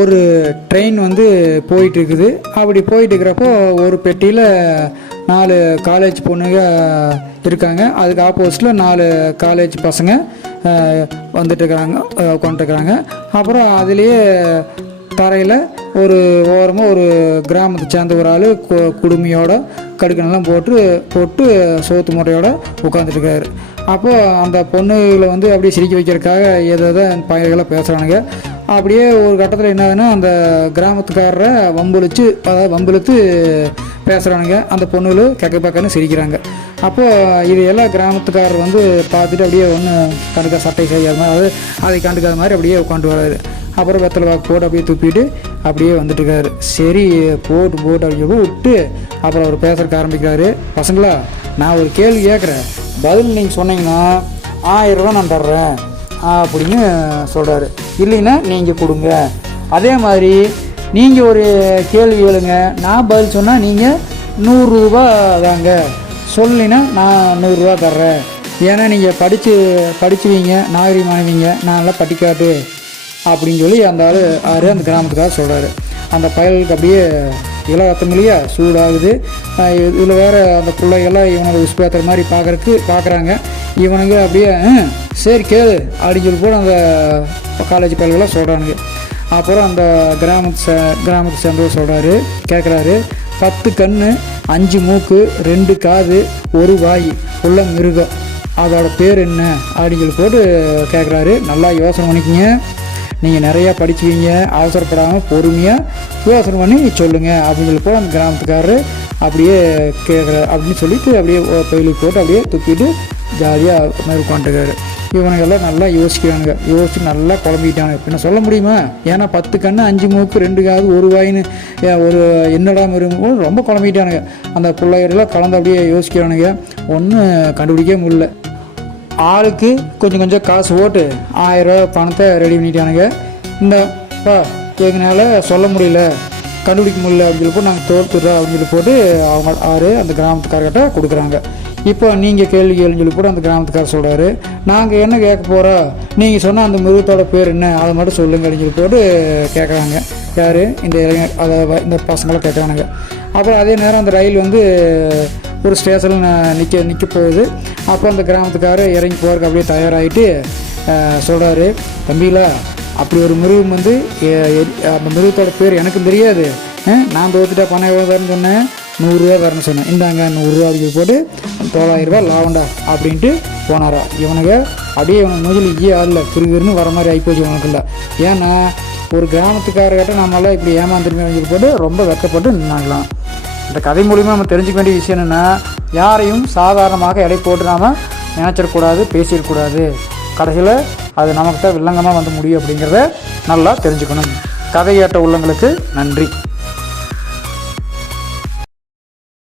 ஒரு ட்ரெயின் வந்து போயிட்டுருக்குது. அப்படி போயிட்டு இருக்கிறப்போ ஒரு பெட்டியில் 4 காலேஜ் பொண்ணுங்க இருக்காங்க. அதுக்கு ஆப்போசிட்டில் 4 காலேஜ் பசங்க வந்துட்டுருக்குறாங்க, உட்காந்துட்டுருக்குறாங்க. அப்புறம் அதுலேயே தரையில் ஒரு ஓரமாக ஒரு கிராமத்தை சேர்ந்த ஒரு ஆள் குடுமையோட கடுக்கனெல்லாம் போட்டு சோத்து முறையோட உட்காந்துட்டுருக்காரு. அப்போது அந்த பொண்ணுகளை வந்து அப்படியே சிரிக்க வைக்கிறதுக்காக ஏதோ பயிர்களை பேசுகிறானுங்க. அப்படியே ஒரு கட்டத்தில் என்ன ஆகுதுன்னா, அந்த கிராமத்துக்காரரை வம்பிழுத்து பேசுகிறானுங்க. அந்த பொண்ணுகளும் கேட்கன்னு சிரிக்கிறாங்க. அப்போது இது எல்லாம் கிராமத்துக்காரர் வந்து பார்த்துட்டு அப்படியே ஒன்றும் கண்டுக்காத, சட்டை செய்யாத மாதிரி அதை கண்டுக்காத மாதிரி அப்படியே உட்காந்து வராரு. அப்புறம் வெத்தலை வாக்கு போட்டு அப்படியே துப்பிட்டு அப்படியே வந்துட்டுருக்காரு. சரி போட்டு அப்படி விட்டு அப்புறம் அவர் பேசுறதுக்கு ஆரம்பிக்கிறாரு. பசங்களா, நான் ஒரு கேள்வி கேட்குறேன், பதில் நீங்கள் சொன்னீங்கன்னா 1000 ரூபா நான் தர்றேன் அப்படின்னு சொல்கிறாரு. இல்லைன்னா நீங்கள் கொடுங்க. அதே மாதிரி நீங்கள் ஒரு கேள்வி கேளுங்க, நான் பதில் சொன்னால் நீங்கள் 100 ரூபா தாங்க, சொல்லினா நான் 100 ரூபா தர்றேன். ஏன்னா நீங்கள் படிச்சுவீங்க, நாகரிகமானவீங்க, நான் நல்லா பட்டிக்காட்டு அப்படின்னு சொல்லி அந்த அந்த கிராமத்துக்காக சொல்கிறாரு. அந்த பயலுக்கு அப்படியே இலவத்தமில்லையா சூடாகுது. இதில் வேறு அந்த பிள்ளைகள்லாம் இவனோட உஸ்பேத்துற மாதிரி பார்க்குறாங்க. இவனுங்க அப்படியே சரி கேளு அப்படின்னு சொல்லி போட அந்த காலேஜ் பயல்களாம் சொல்கிறானுங்க. அப்புறம் அந்த கிராமத்தை சேர்ந்தவர் சொல்கிறாரு, கேட்குறாரு, 10 கண் 5 மூக்கு 2 காது 1 வாய் உள்ள மிருகம், அதோட பேர் என்ன அப்படின்னு சொல்லி போட்டு கேட்குறாரு. நல்லா யோசனை பண்ணிக்கிங்க, நீங்கள் நிறையா படிச்சுவீங்க, அவசரப்படாமல் பொறுமையாக யோசனை பண்ணி சொல்லுங்கள் அப்படின்னு சொல்லி போட்டு அந்த கிராமத்துக்காரரு அப்படியே கேட்குறாரு. அப்படின்னு சொல்லிட்டு அப்படியே பயிலுக்கு போட்டு அப்படியே துப்பிட்டு ஜாலியாக மாதிரி உட்காந்துருக்காரு. இவனுங்கெல்லாம் நல்லா யோசிக்கிறானுங்க. யோசிச்சு நல்லா குழம்பிட்டானுங்க. பின்ன சொல்ல முடியுமா? ஏன்னா 10 கண் 5 மூக்கு 2 காது 1 வாயின்னு ஒரு என்னடா இருக்கும் ரொம்ப குழம்பிட்டானுங்க. அந்த பிள்ளைகளெல்லாம் கலந்து அப்படியே யோசிக்கிறானுங்க. ஒன்றும் கண்டுபிடிக்கவே முடியல. ஆளுக்கு கொஞ்சம் காசு போட்டு 1000 ரூபா பணத்தை ரெடி பண்ணிட்டானுங்க. இந்தப்பா எங்களால் சொல்ல முடியல, கண்டுபிடிக்க முடியல அப்படின்னு சொல்லி நாங்கள் தோற்றுறோம் அப்படின்னு சொல்லி போட்டு அவங்க அந்த கிராமத்துக்காரர்கிட்ட கொடுக்குறாங்க. இப்போ நீங்கள் கேள்வி சொல்லி போட்டு அந்த கிராமத்துக்காரர் சொல்கிறாரு, நாங்கள் என்ன கேட்க போகிறோம், நீங்கள் சொன்னால் அந்த மிருகத்தோட பேர் என்ன அதை மட்டும் சொல்லுங்க அப்படின்னு சொல்லி போட்டு கேட்குறாங்க. யார்? இந்த இளைஞர், இந்த பசங்களாம் கேட்குறானுங்க. அப்புறம் அதே நேரம் அந்த ரயில் வந்து ஒரு ஸ்டேஷனில் நிற்க போகுது. அப்புறம் அந்த கிராமத்துக்காரர் இறங்கி போகிறதுக்கு அப்படியே தயாராகிட்டு சொல்கிறாரு, தம்பிங்களா, அப்படி ஒரு மிருகம் வந்து அந்த மிருகத்தோட பேர் எனக்கும் தெரியாது, நான் தோத்துட்டா பணம் எவ்வளோ தரேன்னு சொன்னேன், 100 ரூபா தரேன்னு சொன்னேன், இந்தாங்க 100 ரூபா அப்படின்னு போட்டு 900 ரூபா லாபண்டா அப்படின்ட்டு போனாரா. இவனுங்க அப்படியே இவனுக்கு முதல் ஆளில் கிருகிருன்னு வர மாதிரி ஆகிப்போச்சு இவனுக்குள்ள. ஏன்னா ஒரு கிராமத்துக்காரர்கிட்ட நம்மளாம் இப்படி ஏமாந்துருமே அப்படின்னு போட்டு ரொம்ப வெட்கப்பட்டு நின்னாங்களாம். இந்த கதை மூலிமா நம்ம தெரிஞ்சுக்க வேண்டிய விஷயம் என்னென்னா, யாரையும் சாதாரணமாக எடை போட்டு நாம் நினச்சிடக்கூடாது, பேசிடக்கூடாது. கடைசியில் அது நமக்கு தான் வில்லங்கமாக வந்து முடியும் அப்படிங்கிறத நல்லா தெரிஞ்சுக்கணும். கதை கேட்ட உள்ளங்களுக்கு நன்றி.